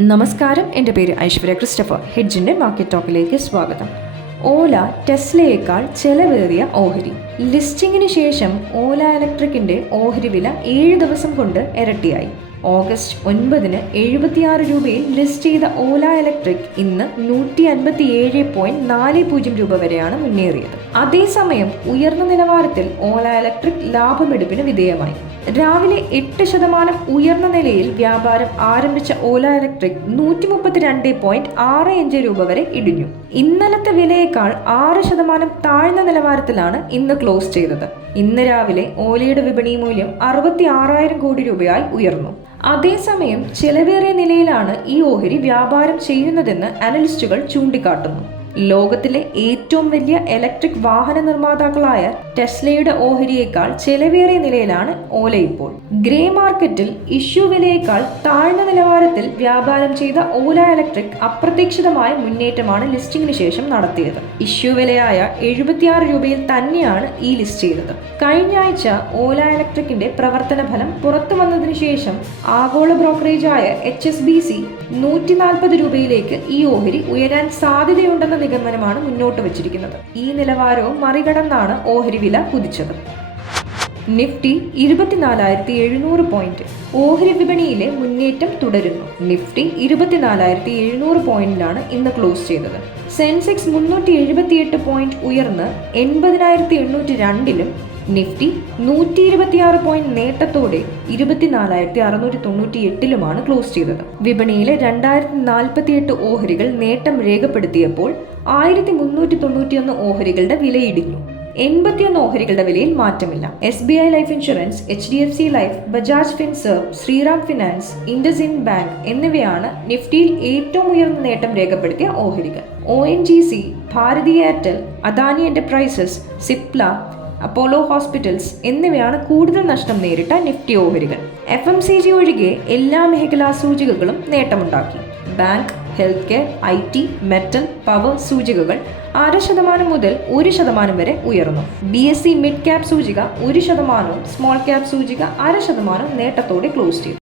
നമസ്കാരം. എന്റെ പേര് ഐശ്വര്യ ക്രിസ്റ്റഫർ. ഹെഡ്ജിന്റെ മാർക്കറ്റ് ടോക്കിലേക്ക് സ്വാഗതം. ഓല ടെസ്ലയേക്കാൾ ചെലവേറിയ ഓഹരി. ലിസ്റ്റിംഗിന് ശേഷം ഓല ഇലക്ട്രിക്കിന്റെ ഓഹരി വില ഏഴ് ദിവസം കൊണ്ട് ഇരട്ടിയായി. ഓഗസ്റ്റ് ഒൻപതിന് എഴുപത്തിയാറ് രൂപയിൽ ലിസ്റ്റ് ചെയ്ത ഓല ഇലക്ട്രിക് ഇന്ന് നൂറ്റി അൻപത്തി ഏഴ് പോയിന്റ് നാല് പൂജ്യം രൂപ വരെയാണ് മുന്നേറിയത്. അതേസമയം ഉയർന്ന നിലവാരത്തിൽ ഓല ഇലക്ട്രിക് ലാഭമെടുപ്പിന് വിധേയമായി. രാവിലെ എട്ട് ശതമാനം ഉയർന്ന നിലയിൽ വ്യാപാരം ആരംഭിച്ച ഓല ഇലക്ട്രിക് നൂറ്റി മുപ്പത്തിരണ്ട് പോയിന്റ് ആറ് അഞ്ച് രൂപ വരെ ഇടിഞ്ഞു. ഇന്നലത്തെ വിലയേക്കാൾ ആറ് ശതമാനം താഴ്ന്ന നിലവാരത്തിലാണ് ഇന്ന് ക്ലോസ് ചെയ്തത്. ഇന്ന് രാവിലെ ഓലയുടെ വിപണി മൂല്യം അറുപത്തി ആറായിരം കോടി രൂപയായി ഉയർന്നു. അതേസമയം ചെലവേറിയ നിലയിലാണ് ഈ ഓഹരി വ്യാപാരം ചെയ്യുന്നതെന്ന് അനലിസ്റ്റുകൾ ചൂണ്ടിക്കാട്ടുന്നു. ലോകത്തിലെ ഏറ്റവും വലിയ ഇലക്ട്രിക് വാഹന നിർമ്മാതാക്കളായ ടെസ്ലയുടെ ഓഹരിയേക്കാൾ ചെലവേറിയ നിലയിലാണ് ഓല ഇപ്പോൾ. ഗ്രേ മാർക്കറ്റിൽ ഇഷ്യൂ വിലയേക്കാൾ താഴ്ന്ന നിലവാരത്തിൽ വ്യാപാരം ചെയ്ത ഓല ഇലക്ട്രിക് അപ്രതീക്ഷിതമായ മുന്നേറ്റമാണ് ലിസ്റ്റിംഗിന് ശേഷം നടത്തിയത്. ഇഷ്യൂ വിലയായ എഴുപത്തിയാറ് രൂപയിൽ തന്നെയാണ് ഈ ലിസ്റ്റ് ചെയ്തത്. കഴിഞ്ഞ ആഴ്ച ഓല ഇലക്ട്രിക്കിന്റെ പ്രവർത്തന ഫലം പുറത്തു വന്നതിന് ശേഷം ആഗോള ബ്രോക്കറേജായ എച്ച് എസ് ബി സി നൂറ്റി നാൽപ്പത് രൂപയിലേക്ക് ഈ ഓഹരി ഉയരാൻ സാധ്യതയുണ്ടെന്ന നിഗമനമാണ് മുന്നോട്ട് വച്ചിരിക്കുന്നത്. ഈ നിലവാരവും മറികടന്നാണ് ഓഹരി വില കുതിച്ചത്. നിഫ്റ്റി ഇരുപത്തിനാലായിരത്തി എഴുന്നൂറ് പോയിന്റ്. ഓഹരി വിപണിയിലെ മുന്നേറ്റം തുടരുന്നു. നിഫ്റ്റി ഇരുപത്തിനാലായിരത്തി എഴുന്നൂറ് പോയിന്റിലാണ് ഇന്ന് ക്ലോസ് ചെയ്തത്. സെൻസെക്സ് മുന്നൂറ്റി എഴുപത്തിയെട്ട് പോയിന്റ് ഉയർന്ന് എൺപതിനായിരത്തി എണ്ണൂറ്റി രണ്ടിലും നിഫ്റ്റി നൂറ്റി ഇരുപത്തിയാറ് പോയിന്റ് നേട്ടത്തോടെ ഇരുപത്തിനാലായിരത്തി അറുന്നൂറ്റി തൊണ്ണൂറ്റി എട്ടിലുമാണ് ക്ലോസ് ചെയ്തത്. വിപണിയിലെ രണ്ടായിരത്തി നാൽപ്പത്തിയെട്ട് ഓഹരികൾ നേട്ടം രേഖപ്പെടുത്തിയപ്പോൾ ആയിരത്തി മുന്നൂറ്റി തൊണ്ണൂറ്റിയൊന്ന് ഓഹരികളുടെ വിലയിടിഞ്ഞു. എൺപത്തിയൊന്ന് ഓഹരികളുടെ വിലയിൽ മാറ്റമില്ല. S B I life insurance H D F C life Bajaj Finserv Shriram finance IndusInd bank എന്നിവയാണ് നിഫ്റ്റിയിൽ ഏറ്റവും ഉയർന്ന നേട്ടം രേഖപ്പെടുത്തിയ ഓഹരികൾ. O N G C Bharti Airtel Adani enterprises Cipla Apollo hospitals എന്നിവയാണ് കൂടുതൽ നഷ്ടം നേരിട്ട നിഫ്റ്റി ഓഹരികൾ. എഫ് എം സി ജി ഒഴികെ എല്ലാ മേഖലാ സൂചികകളും നേട്ടമുണ്ടാക്കി. Bank health care I T metal power സൂചികകൾ അര ശതമാനം മുതൽ ഒരു ശതമാനം വരെ ഉയർന്നു. B S E mid cap സൂചിക ഒരു ശതമാനവും സ്മോൾ ക്യാപ് സൂചിക അര ശതമാനവും നേട്ടത്തോടെ ക്ലോസ് ചെയ്തു.